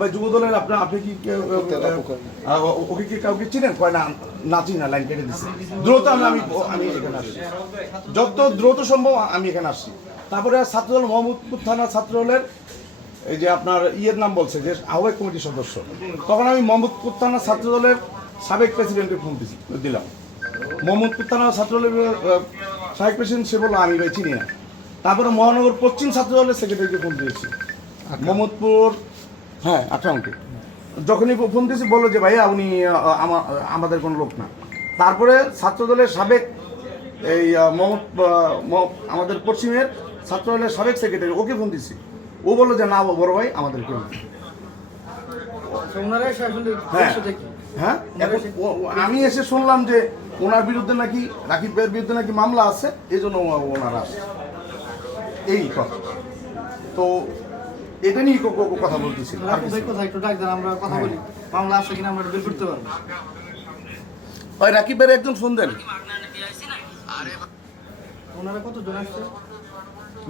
ভাই যুবদলের আপনি কি ওকে কি কাউকে চিনেন? কয় না, না চিনি না, লাইন কেটে দিচ্ছে। দ্রুত আমি এখানে আসছি, যত দ্রুত সম্ভব আমি এখানে আসছি। তারপরে ছাত্রদল মোহাম্মদপুর থানা ছাত্রদলের এই যে আপনার নাম বলছে যে আহ্বায়ক কমিটির সদস্য, তখন আমি মোহাম্মদপুর থানা ছাত্রদলের সাবেক প্রেসিডেন্টকে ফোন দিলাম। মোহাম্মদপুর থানা ছাত্রদলের সাবেক প্রেসিডেন্ট, সে বললো আমি ভাই চিনি না। তারপরে মহানগর পশ্চিম ছাত্রদলের সেক্রেটারিকে ফোন দিয়েছি মোহাম্মদপুর, হ্যাঁ আক্রামকে। যখনই ফোন দিয়েছি বললো যে ভাইয়া উনি আমাদের কোনো লোক না। তারপরে ছাত্রদলের সাবেক এই আমাদের পশ্চিমের ছাত্রদলের সাবেক সেক্রেটারি, ওকে ফোন দিয়েছি। ও বললো যে না বড় ভাই আমাদের কেউ। হ্যাঁ হ্যাঁ, এখন আমি এসে শুনলাম যে ওনার বিরুদ্ধে নাকি, রাকিব ভাইয়ের বিরুদ্ধে নাকি মামলা আছে, এই জন্য ওনারা আসে। এই কথা তো এটা নিয়ে কথা বলতেছি। ওই রাকিব ভাইয়ের একজন ফোন দেন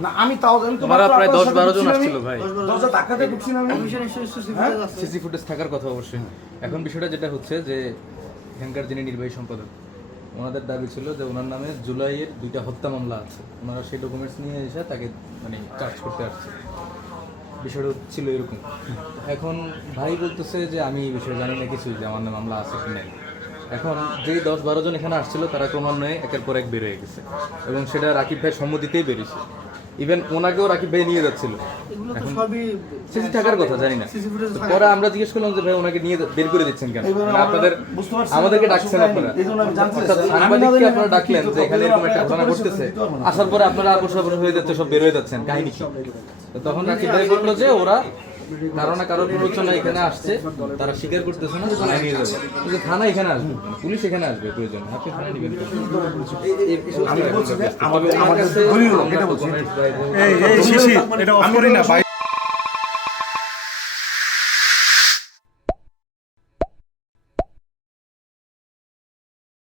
না, আমি তাও জানি তোমরা প্রায় 10-12 জন আসছিল ভাই। দরজা ধাক্কাতে ঢুকছি না আমি। সিসি ফুটেজ থাকার কথা অবশ্যই। এখন বিষয়টা যেটা হচ্ছে যে এখানকার যিনি নির্বাহী সম্পাদক, ওনাদের দাবি ছিল যে ওনার নামে জুলাইয়ের 2টা হত্যা মামলা আছে, ওনারা সেই ডকুমেন্টস নিয়ে এসে তাকে মানে চার্জ করতে আসছে। বিষয়টা ছিল এরকম। এখন ভাই বলতেছে যে আমি এই বিষয়ে জানি না কিছু, যে আমার নামে মামলা আছে কি নাই। এখন যেই 10-12 জন এখানে আসছিল তারা ক্রমান্বয়ে একের পর এক বের হয়ে গেছে, এবং সেটা রাকিব ভাইয়ের সম্মতিতেই বেরিয়েছে। ইভেন ওনাকেও রাকিব ভাই নিয়ে যাচ্ছিল। এখন সিসি থাকার কথা জানি না। পরে আমরা জিজ্ঞেস করলাম যে ভাই ওনাকে নিয়ে বের করে দিচ্ছেন কেন, আপনাদের আমাদেরকে ডাকছেন আপনারা, সাংবাদিককে আপনারা ডাকলেন যে এখানে এরকম একটা ঘটনা ঘটতেছে, আসার পরে আপনারা আপোষ হয়ে যাচ্ছে, সব বের হয়ে যাচ্ছেন, কাহিনী কি? তখন রাকিব ভাই বললো যে ওরা কারো না কারোর প্ররোচনা এখানে আসছে, তারা স্বীকার করতেছে না, থানায় নিয়ে যাবে। কিন্তু থানা এখানে আসবে, পুলিশ এখানে আসবে প্রয়োজন, আপনি থানায় নিবেন। আমি বলছি যে আমার কাছে